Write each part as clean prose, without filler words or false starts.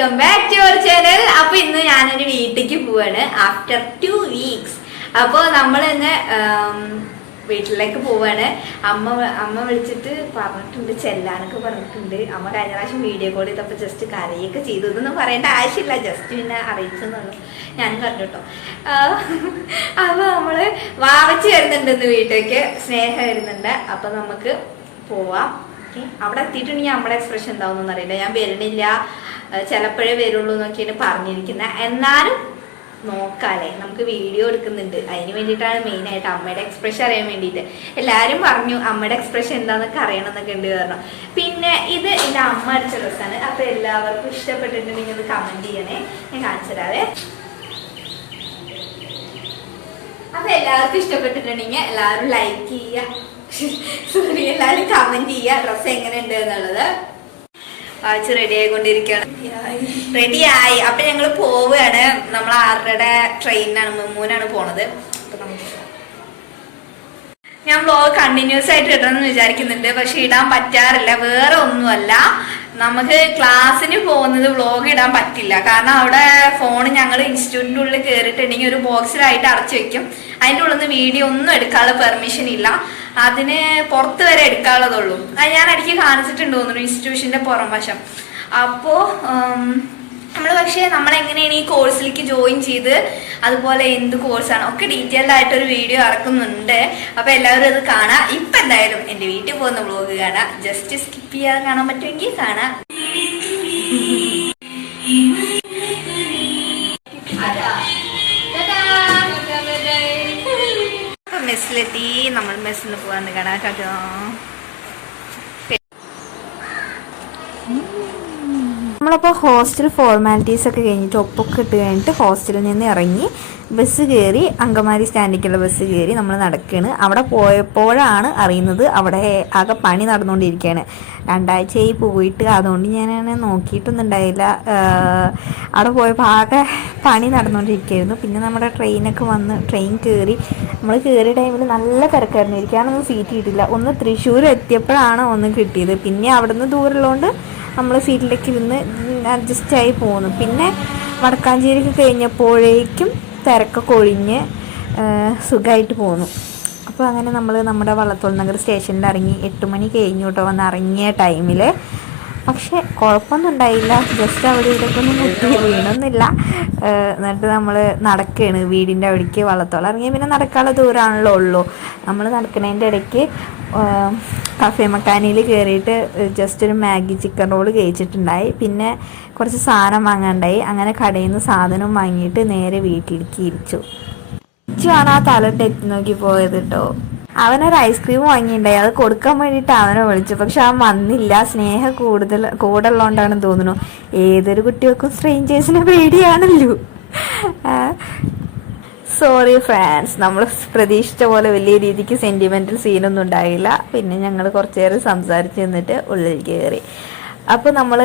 Welcome back to our channel. അപ്പൊ ഇന്ന് ഞാനൊരു വീട്ടിലേക്ക് പോവാണ് ആഫ്റ്റർ 2 വീക്സ്. അപ്പൊ നമ്മൾ ഇന്ന് വീട്ടിലേക്ക് പോവാണ്. അമ്മ വിളിച്ചിട്ട് പറഞ്ഞിട്ടുണ്ട്, ചെല്ലാനൊക്കെ പറഞ്ഞിട്ടുണ്ട്. അമ്മ കഴിഞ്ഞ പ്രാവശ്യം വീഡിയോ കോൾ ചെയ്തപ്പോ ജസ്റ്റ് കരയൊക്കെ ചെയ്തു. ഇതൊന്നും പറയേണ്ട ആവശ്യമില്ല, ജസ്റ്റ് പിന്നെ അറിയിച്ചെന്നുള്ളൂ. ഞാൻ പറഞ്ഞു കേട്ടോ. അപ്പൊ നമ്മള് വാവച്ച് വരുന്നുണ്ടെന്ന് വീട്ടിലേക്ക്, സ്നേഹ വരുന്നുണ്ട്. അപ്പൊ നമുക്ക് പോവാം. അവിടെ എത്തിയിട്ടുണ്ടെങ്കിൽ നമ്മുടെ എക്സ്പ്രഷൻ എന്താവുന്നൊന്നും അറിയില്ല. ഞാൻ വരണില്ല, ചിലപ്പോഴേ വരുള്ളൂ എന്നൊക്കെയാണ് പറഞ്ഞിരിക്കുന്നത്. എന്നാലും നോക്കാല്ലേ, നമുക്ക് വീഡിയോ എടുക്കുന്നുണ്ട്. അതിന് വേണ്ടിയിട്ടാണ് മെയിനായിട്ട് അമ്മയുടെ എക്സ്പ്രഷൻ അറിയാൻ വേണ്ടിയിട്ട്. എല്ലാവരും പറഞ്ഞു അമ്മയുടെ എക്സ്പ്രഷൻ എന്താണെന്നൊക്കെ അറിയണം എന്നൊക്കെ ഉണ്ട് കാരണം. പിന്നെ ഇത് എൻ്റെ അമ്മ അടിച്ച ഡ്രസ്സാണ്. അപ്പൊ എല്ലാവർക്കും ഇഷ്ടപ്പെട്ടിട്ടുണ്ടെങ്കിൽ ഒന്ന് കമന്റ് ചെയ്യണേ, ഞാൻ കാണിച്ചു തരാവേ. അപ്പൊ എല്ലാവർക്കും ഇഷ്ടപ്പെട്ടിട്ടുണ്ടെങ്കിൽ എല്ലാവരും ലൈക്ക് ചെയ്യുക, സോറി എല്ലാവരും കമന്റ് ചെയ്യുക ഡ്രസ്സ് എങ്ങനെയുണ്ട് എന്നുള്ളത്. വാച്ച് റെഡി ആയിക്കൊണ്ടിരിക്കുകയാണ്. റെഡിയായി. അപ്പൊ ഞങ്ങൾ പോവുകയാണ്. നമ്മൾ 6:30 ട്രെയിനിനാണ്, മുമ്മൂനാണ് പോണത്. അപ്പൊ നമുക്ക് ഞാൻ വ്ലോഗ് കണ്ടിന്യൂസ് ആയിട്ട് ഇടണമെന്ന് വിചാരിക്കുന്നുണ്ട്, പക്ഷെ ഇടാൻ പറ്റാറില്ല. വേറെ ഒന്നുമല്ല, നമുക്ക് ക്ലാസ്സിന് പോകുന്നത് വ്ലോഗ് ഇടാൻ പറ്റില്ല. കാരണം അവിടെ ഫോൺ ഞങ്ങൾ ഇൻസ്റ്റിറ്റ്യൂട്ടിൻ്റെ ഉള്ളിൽ കയറിയിട്ടുണ്ടെങ്കിൽ ഒരു ബോക്സിലായിട്ട് അടച്ചു വെക്കും. അതിൻ്റെ ഉള്ളിൽ നിന്ന് വീഡിയോ ഒന്നും എടുക്കാനുള്ള പെർമിഷൻ ഇല്ല. അതിന് പുറത്ത് വരെ എടുക്കാനുള്ളതുള്ളൂ. അത് ഞാൻ ഇടയ്ക്ക് കാണിച്ചിട്ടുണ്ട് തോന്നുന്നു, ഇൻസ്റ്റിറ്റ്യൂഷൻ്റെ പുറം വശം. അപ്പോൾ നമ്മൾ പക്ഷേ നമ്മളെങ്ങനെയാണ് ഈ കോഴ്സിലേക്ക് ജോയിൻ ചെയ്ത്, അതുപോലെ എന്ത് കോഴ്സാണ് ഒക്കെ ഡീറ്റെയിൽഡ് ആയിട്ടൊരു വീഡിയോ ഇറക്കുന്നുണ്ട്. അപ്പോൾ എല്ലാവരും അത് കാണാം. ഇപ്പം എന്തായാലും എൻ്റെ വീട്ടിൽ പോകുന്ന വ്ലോഗ് കാണാം. ജസ്റ്റ് സ്കിപ്പ് ചെയ്യാതെ കാണാൻ പറ്റുമെങ്കിൽ കാണാം. മെസ്സിലെത്തി. നമ്മൾ മെസ്സിന് പോകാന്ന് കാണാം കേട്ടോ. നമ്മളപ്പോൾ ഹോസ്റ്റൽ ഫോർമാലിറ്റീസ് ഒക്കെ കഴിഞ്ഞിട്ട് ഒപ്പൊക്കെ ഇട്ട് കഴിഞ്ഞിട്ട് ഹോസ്റ്റലിൽ നിന്ന് ഇറങ്ങി ബസ് കയറി, അങ്കമാലി സ്റ്റാൻഡിലേക്കുള്ള ബസ് കയറി നമ്മൾ നടക്കുകയാണ്. അവിടെ പോയപ്പോഴാണ് അറിയുന്നത് അവിടെ ആകെ പണി നടന്നുകൊണ്ടിരിക്കുകയാണ്. 2 ആഴ്ചയായി പോയിട്ട്, അതുകൊണ്ട് ഞാൻ നോക്കിയിട്ടൊന്നും ഉണ്ടായില്ല. അവിടെ പോയപ്പോൾ ആകെ പണി നടന്നുകൊണ്ടിരിക്കുകയായിരുന്നു. പിന്നെ നമ്മുടെ ട്രെയിനൊക്കെ വന്ന് ട്രെയിൻ കയറി. നമ്മൾ കയറിയ ടൈമിൽ നല്ല തിരക്കായിരുന്നു, ഇരിക്കാനൊന്നും സീറ്റ് കിട്ടിയില്ല. ഒന്ന് തൃശ്ശൂർ എത്തിയപ്പോഴാണ് ഒന്ന് കിട്ടിയത്. പിന്നെ അവിടെ നിന്ന് ദൂരമുള്ളതുകൊണ്ട് നമ്മൾ സീറ്റിലേക്ക് ഇരുന്ന് അഡ്ജസ്റ്റായി പോകുന്നു. പിന്നെ വടക്കാഞ്ചേരിക്ക് കഴിഞ്ഞപ്പോഴേക്കും തിരക്കൊക്കെ ഒഴിഞ്ഞ് സുഖമായിട്ട് പോന്നു. അപ്പോൾ അങ്ങനെ നമ്മൾ നമ്മുടെ വള്ളത്തോൾ നഗർ സ്റ്റേഷനിൽ ഇറങ്ങി. 8 മണി കഴിഞ്ഞു കേട്ടോ വന്ന് ഇറങ്ങിയ ടൈമിൽ. പക്ഷെ കുഴപ്പമൊന്നും ഉണ്ടായില്ല, ജസ്റ്റ് അവിടെ ഇവിടെയൊക്കെ ഒന്നും മുട്ടി വീണൊന്നുമില്ല. എന്നിട്ട് നമ്മൾ നടക്കുകയാണ് വീടിൻ്റെ അവിടേക്ക്. വള്ളത്തോൾ ഇറങ്ങി പിന്നെ നടക്കാനുള്ള ദൂരമാണല്ലോ ഉള്ളൂ. നമ്മൾ നടക്കുന്നതിൻ്റെ ഇടയ്ക്ക് കഫേ മക്കാനിയിൽ കയറിയിട്ട് ജസ്റ്റ് ഒരു മാഗി ചിക്കൻ റോള് കഴിച്ചിട്ടുണ്ടായി. പിന്നെ കുറച്ച് സാധനം വാങ്ങാണ്ടായി. അങ്ങനെ കടയിൽ നിന്ന് സാധനം വാങ്ങിയിട്ട് നേരെ വീട്ടിലേക്ക് ഇരിച്ചു. ഇച്ചുവാണ് ആ തലട്ട് എത്തി നോക്കി പോയത് കേട്ടോ. അവനൊരു ഐസ്ക്രീം വാങ്ങിയിട്ടുണ്ടായി, അത് കൊടുക്കാൻ വേണ്ടിയിട്ട് അവനെ വിളിച്ചു. പക്ഷെ അവൻ വന്നില്ല. സ്നേഹ കൂടെ ഉള്ളതുകൊണ്ടാണെന്ന് തോന്നുന്നു. ഏതൊരു കുട്ടികൾക്കും സ്ട്രേഞ്ചേഴ്സിനെ പേടിയാണല്ലോ. സോറി ഫ്രണ്ട്സ്, നമ്മൾ പ്രതീക്ഷിച്ച പോലെ വലിയ രീതിക്ക് സെൻറ്റിമെൻ്റൽ സീനൊന്നും ഉണ്ടായില്ല. പിന്നെ ഞങ്ങൾ കുറച്ച് നേരം സംസാരിച്ച് നിന്നിട്ട് ഉള്ളിൽ കയറി. അപ്പോൾ നമ്മൾ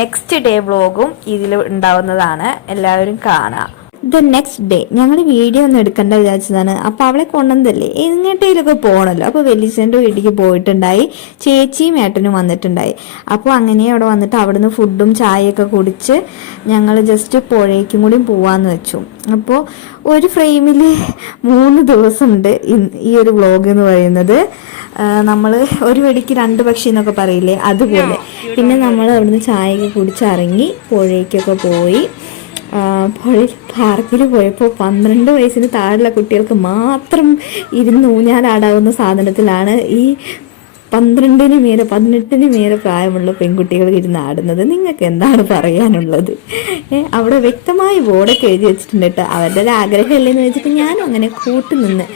നെക്സ്റ്റ് ഡേ വ്ലോഗും ഇതിൽ ഉണ്ടാവുന്നതാണ്, എല്ലാവരും കാണാം. ദ നെക്സ്റ്റ് ഡേ ഞങ്ങൾ വീഡിയോ ഒന്നും എടുക്കേണ്ട വിചാരിച്ചതാണ്. അപ്പോൾ അവളെ കൊണ്ടുവന്നതല്ലേ, എങ്ങോട്ടേലൊക്കെ പോകണമല്ലോ. അപ്പോൾ വലിയച്ഛൻ്റെ വീട്ടിലേക്ക് പോയിട്ടുണ്ടായി. ചേച്ചിയും ഏട്ടനും വന്നിട്ടുണ്ടായി. അപ്പോൾ അങ്ങനെ അവിടെ വന്നിട്ട് അവിടുന്ന് ഫുഡും ചായയൊക്കെ കുടിച്ച് ഞങ്ങൾ ജസ്റ്റ് പുഴയ്ക്കും കൂടി പോവാന്ന് വെച്ചു. അപ്പോൾ ഒരു ഫ്രെയിമിൽ 3 ദിവസമുണ്ട് ഈ ഒരു വ്ലോഗ് എന്ന് പറയുന്നത്. നമ്മൾ ഒരു വെടിക്ക് 2 പക്ഷി എന്നൊക്കെ പറയില്ലേ, അതുപോലെ. പിന്നെ നമ്മൾ അവിടുന്ന് ചായയൊക്കെ കുടിച്ചിറങ്ങി പുഴയ്ക്കൊക്കെ പോയി. പാർക്കിൽ പോയപ്പോൾ 12 വയസ്സിന് താഴെയുള്ള കുട്ടികൾക്ക് മാത്രം ഇരുന്ന് ഊഞ്ഞാലാടാവുന്ന സാധനത്തിലാണ് ഈ 12-ന് മേലെ 18-ന് മേലെ പ്രായമുള്ള പെൺകുട്ടികൾ ഇരുന്ന് ആടുന്നത്. നിങ്ങൾക്ക് എന്താണ് പറയാനുള്ളത്? അവിടെ വ്യക്തമായി ബോർഡൊക്കെ എഴുതി വെച്ചിട്ടുണ്ട് കേട്ടോ. അവരുടെ ഒരു ആഗ്രഹമല്ലേന്ന് വെച്ചിട്ട് ഞാനും അങ്ങനെ കൂട്ടുനിന്ന്.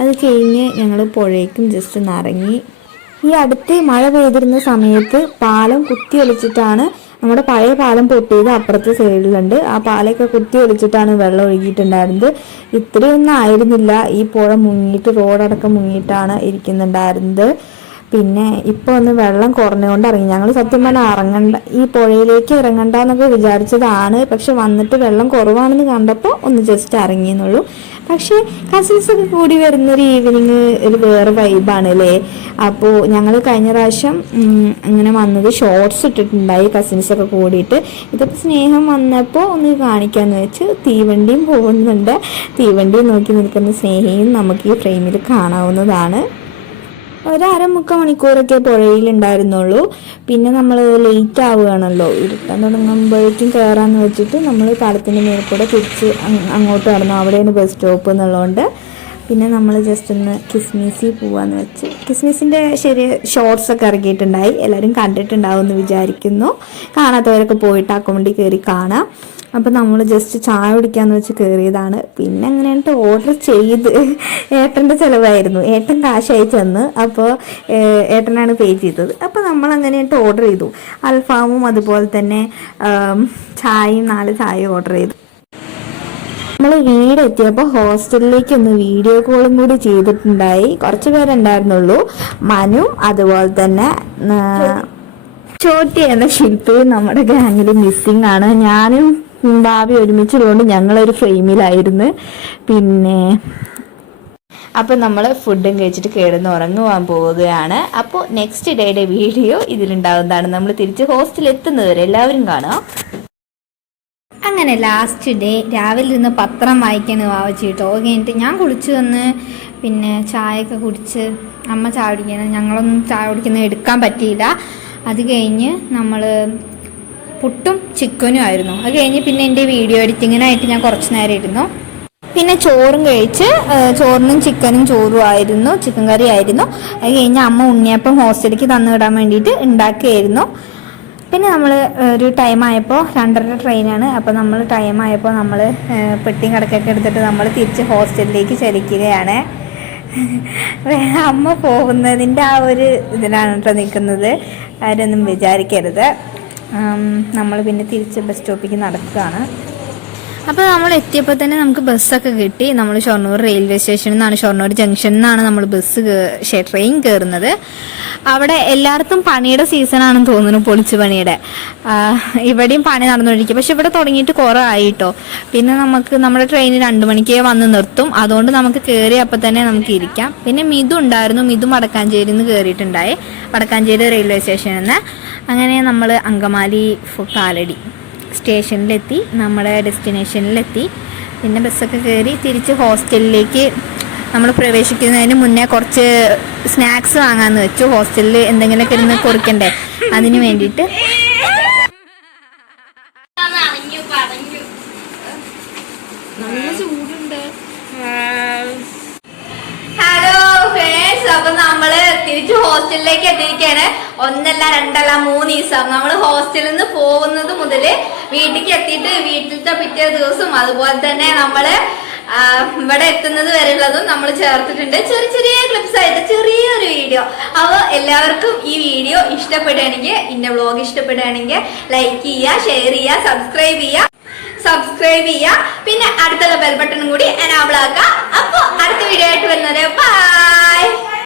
അത് കഴിഞ്ഞ് ഞങ്ങൾ പുഴയ്ക്കും ജസ്റ്റ് ഒന്ന് ഇറങ്ങി. ഈ അടുത്ത് മഴ പെയ്തിരുന്ന സമയത്ത് പാലം കുത്തി ഒലിച്ചിട്ടാണ്, നമ്മുടെ പഴയ പാലം പൊട്ടിയത് അപ്പുറത്തെ സൈഡിലുണ്ട്. ആ പാലൊക്കെ കുത്തി ഒലിച്ചിട്ടാണ് വെള്ളം ഒഴുകിയിട്ടുണ്ടായിരുന്നത്. ഇത്രയൊന്നും ആയിരുന്നില്ല. ഈ പുഴ മുങ്ങിയിട്ട് റോഡടക്കം മുങ്ങിയിട്ടാണ് ഇരിക്കുന്നുണ്ടായിരുന്നത്. പിന്നെ ഇപ്പോൾ ഒന്ന് വെള്ളം കുറഞ്ഞുകൊണ്ട് ഇറങ്ങി. ഞങ്ങൾ സത്യം പറഞ്ഞാൽ ഇറങ്ങണ്ട, ഈ പുഴയിലേക്ക് ഇറങ്ങണ്ട എന്നൊക്കെ വിചാരിച്ചതാണ്. പക്ഷെ വന്നിട്ട് വെള്ളം കുറവാണെന്ന് കണ്ടപ്പോൾ ഒന്ന് ജസ്റ്റ് ഇറങ്ങിയെന്നുള്ളൂ. പക്ഷേ കസിൻസൊക്കെ കൂടി വരുന്നൊരു ഈവനിങ് ഒരു വേറെ വൈബാണ് അല്ലേ. അപ്പോൾ ഞങ്ങൾ കഴിഞ്ഞ പ്രാവശ്യം ഇങ്ങനെ വന്നത് ഷോർട്സ് ഇട്ടിട്ടുണ്ടായി കസിൻസൊക്കെ കൂടിയിട്ട്. ഇതിപ്പോൾ സ്നേഹം വന്നപ്പോൾ ഒന്ന് കാണിക്കാമെന്ന് വെച്ച് തീവണ്ടിയും പോകുന്നുണ്ട്. തീവണ്ടി നോക്കി നിൽക്കുന്ന സ്നേഹയും നമുക്ക് ഈ ഫ്രെയിമിൽ കാണാവുന്നതാണ്. ഒരു അരമുക്കാൽ മണിക്കൂറൊക്കെ പുഴയിലുണ്ടായിരുന്നുള്ളൂ. പിന്നെ നമ്മൾ ലേറ്റ് ആവുകയാണല്ലോ, ഇരുട്ടാൻ തുടങ്ങുമ്പോഴേക്കും കയറാമെന്ന് വെച്ചിട്ട് നമ്മൾ പാലത്തിൻ്റെ മേൽ കൂടെ തിരിച്ച് അങ്ങോട്ട് കടന്നു. അവിടെയാണ് ബസ് സ്റ്റോപ്പ് എന്നുള്ളതുകൊണ്ട് പിന്നെ നമ്മൾ ജസ്റ്റ് ഒന്ന് കിസ്മീസിൽ പോവാന്ന് വെച്ച്. കിസ്മീസിൻ്റെ ഷോർട്സൊക്കെ ഇറക്കിയിട്ടുണ്ടായി, എല്ലാവരും കണ്ടിട്ടുണ്ടാവും എന്ന് വിചാരിക്കുന്നു. കാണാത്തവരൊക്കെ പോയിട്ട് അക്കൗണ്ടിൽ കയറി കാണാം. അപ്പോൾ നമ്മൾ ജസ്റ്റ് ചായ കുടിക്കാന്ന് വെച്ച് കയറിയതാണ്. പിന്നെ അങ്ങനെയായിട്ട് ഓർഡർ ചെയ്ത് ഏട്ടൻ്റെ ചിലവായിരുന്നു, ഏട്ടൻ കാശ് അയച്ചു തന്ന്. അപ്പോൾ ഏട്ടനാണ് പേ ചെയ്തത്. അപ്പോൾ നമ്മൾ അങ്ങനെയായിട്ട് ഓർഡർ ചെയ്തു. അൽഫാമും അതുപോലെ തന്നെ ചായയും 4 ചായ ഓർഡർ ചെയ്തു. നമ്മൾ വീടെത്തിയപ്പോൾ ഹോസ്റ്റലിലേക്ക് ഒന്ന് വീഡിയോ കോളും കൂടി ചെയ്തിട്ടുണ്ടായി. കുറച്ച് പേരുണ്ടായിരുന്നുള്ളൂ. മനു അതുപോലെ തന്നെ ചോട്ടി എന്ന ശില്പിയും നമ്മുടെ ഗാങ്ങിൽ മിസ്സിങ് ആണ്. ഞാനും ഭാവി ഒരുമിച്ചുള്ളതുകൊണ്ട് ഞങ്ങളൊരു ഫ്രെയിമിലായിരുന്നു. പിന്നെ അപ്പോൾ നമ്മൾ ഫുഡും കഴിച്ചിട്ട് കിടന്ന് ഉറങ്ങുവാൻ പോവുകയാണ്. അപ്പോൾ നെക്സ്റ്റ് ഡേയുടെ വീഡിയോ ഇതിലുണ്ടാവുന്നതാണ്. നമ്മൾ തിരിച്ച് ഹോസ്റ്റലിൽ എത്തുന്നവരെ എല്ലാവരും കാണാം. അങ്ങനെ ലാസ്റ്റ് ഡേ രാവിലെ ഇരുന്ന് പത്രം വായിക്കാൻ വായിച്ചിട്ടോ കഴിഞ്ഞിട്ട് ഞാൻ കുളിച്ച് വന്ന് പിന്നെ ചായയൊക്കെ കുടിച്ച് അമ്മ ചായ കുടിക്കണം. ഞങ്ങളൊന്നും ചായ കുടിക്കുന്നത് എടുക്കാൻ പറ്റിയില്ല. അത് കഴിഞ്ഞ് നമ്മൾ പുട്ടും ചിക്കനും ആയിരുന്നു. അത് കഴിഞ്ഞ് പിന്നെ എൻ്റെ വീഡിയോ എഡിറ്റിങ്ങിനായിട്ട് ഞാൻ കുറച്ച് നേരം ഇരുന്നു. പിന്നെ ചോറും കഴിച്ച്, ചോറിനും ചിക്കനും ചോറും ആയിരുന്നു, ചിക്കൻ കറി ആയിരുന്നു. അത് കഴിഞ്ഞ് അമ്മ ഉണ്ണിയപ്പം ഹോസ്റ്റലിലേക്ക് തന്നു വിടാൻ വേണ്ടിയിട്ട് ഉണ്ടാക്കിയായിരുന്നു. പിന്നെ നമ്മൾ ഒരു ടൈമായപ്പോൾ 2:30 ട്രെയിനാണ്. അപ്പോൾ നമ്മൾ ടൈമായപ്പോൾ നമ്മൾ പെട്ടിയും കടക്കൊക്കെ എടുത്തിട്ട് നമ്മൾ തിരിച്ച് ഹോസ്റ്റലിലേക്ക് ചലിക്കുകയാണ്. അമ്മ പോകുന്നതിൻ്റെ ആ ഒരു ഇതിലാണ് കേട്ടോ നിൽക്കുന്നത്, ആരൊന്നും വിചാരിക്കരുത്. നമ്മൾ പിന്നെ തിരിച്ച് ബസ് സ്റ്റോപ്പിലേക്ക് നടക്കുകയാണ്. അപ്പോൾ നമ്മൾ എത്തിയപ്പോൾ തന്നെ നമുക്ക് ബസ്സൊക്കെ കിട്ടി. നമ്മൾ ഷൊർണൂർ റെയിൽവേ സ്റ്റേഷനിൽ നിന്നാണ്, ഷൊർണൂർ ജംഗ്ഷനിൽ നിന്നാണ് നമ്മൾ ട്രെയിൻ കയറുന്നത്. അവിടെ എല്ലായിടത്തും പണിയുടെ സീസണാണെന്ന് തോന്നുന്നു, പൊളിച്ചു പണിയുടെ. ഇവിടെയും പണി നടന്നുകൊണ്ടിരിക്കും. പക്ഷെ ഇവിടെ തുടങ്ങിയിട്ട് കുറേ ആയിട്ടോ. പിന്നെ നമ്മുടെ ട്രെയിൻ 2 മണിക്കേ വന്ന് നിർത്തും. അതുകൊണ്ട് നമുക്ക് കയറി അപ്പം തന്നെ നമുക്ക് ഇരിക്കാം. പിന്നെ മിഥു ഉണ്ടായിരുന്നു. മിഥു വടക്കാഞ്ചേരിയിൽ നിന്ന് കയറിയിട്ടുണ്ടായി, വടക്കാഞ്ചേരി റെയിൽവേ സ്റ്റേഷനിൽ നിന്ന്. അങ്ങനെ നമ്മൾ അങ്കമാലി കാലടി സ്റ്റേഷനിലെത്തി, നമ്മുടെ ഡെസ്റ്റിനേഷനിലെത്തി. പിന്നെ ബസ്സൊക്കെ കയറി തിരിച്ച് ഹോസ്റ്റലിലേക്ക് നമ്മൾ പ്രവേശിക്കുന്നതിന് മുന്നേ കുറച്ച് സ്നാക്സ് വാങ്ങാമെന്ന് വെച്ചു. ഹോസ്റ്റലിൽ എന്തെങ്കിലുമൊക്കെ ഇരുന്ന് കുറിക്കണ്ടേ, അതിന് വേണ്ടിയിട്ട്. ഹലോ ഫ്രണ്ട്സ്, അപ്പൊ നമ്മള് തിരിച്ച് ഹോസ്റ്റലിലേക്ക് എത്തിയിരിക്കുകയാണ്. 1 അല്ല 2 അല്ല 3 ദിവസം നമ്മൾ ഹോസ്റ്റലിൽ നിന്ന് പോകുന്നത് മുതല് വീട്ടിലേക്ക് എത്തിയിട്ട് വീട്ടിലത്തെ പിറ്റേ ദിവസം അതുപോലെ തന്നെ നമ്മള് ഇവിടെ എത്തുന്നത് വരെയുള്ളതും നമ്മൾ ചേർത്തിട്ടുണ്ട്. ചെറിയ ക്ലിപ്സ് ആയിട്ട് ചെറിയൊരു വീഡിയോ. അപ്പോൾ എല്ലാവർക്കും ഈ വീഡിയോ ഇഷ്ടപ്പെടുകയാണെങ്കിൽ, ഇന്ന വ്ളോഗ് ഇഷ്ടപ്പെടുകയാണെങ്കിൽ ലൈക്ക് ചെയ്യുക, ഷെയർ ചെയ്യുക, സബ്സ്ക്രൈബ് ചെയ്യുക. പിന്നെ അടുത്തുള്ള ബെൽ ബട്ടണും കൂടി എനാബിൾ ആക്കുക. അപ്പോൾ അടുത്ത വീഡിയോ ആയിട്ട് വരുന്നത് ബൈ.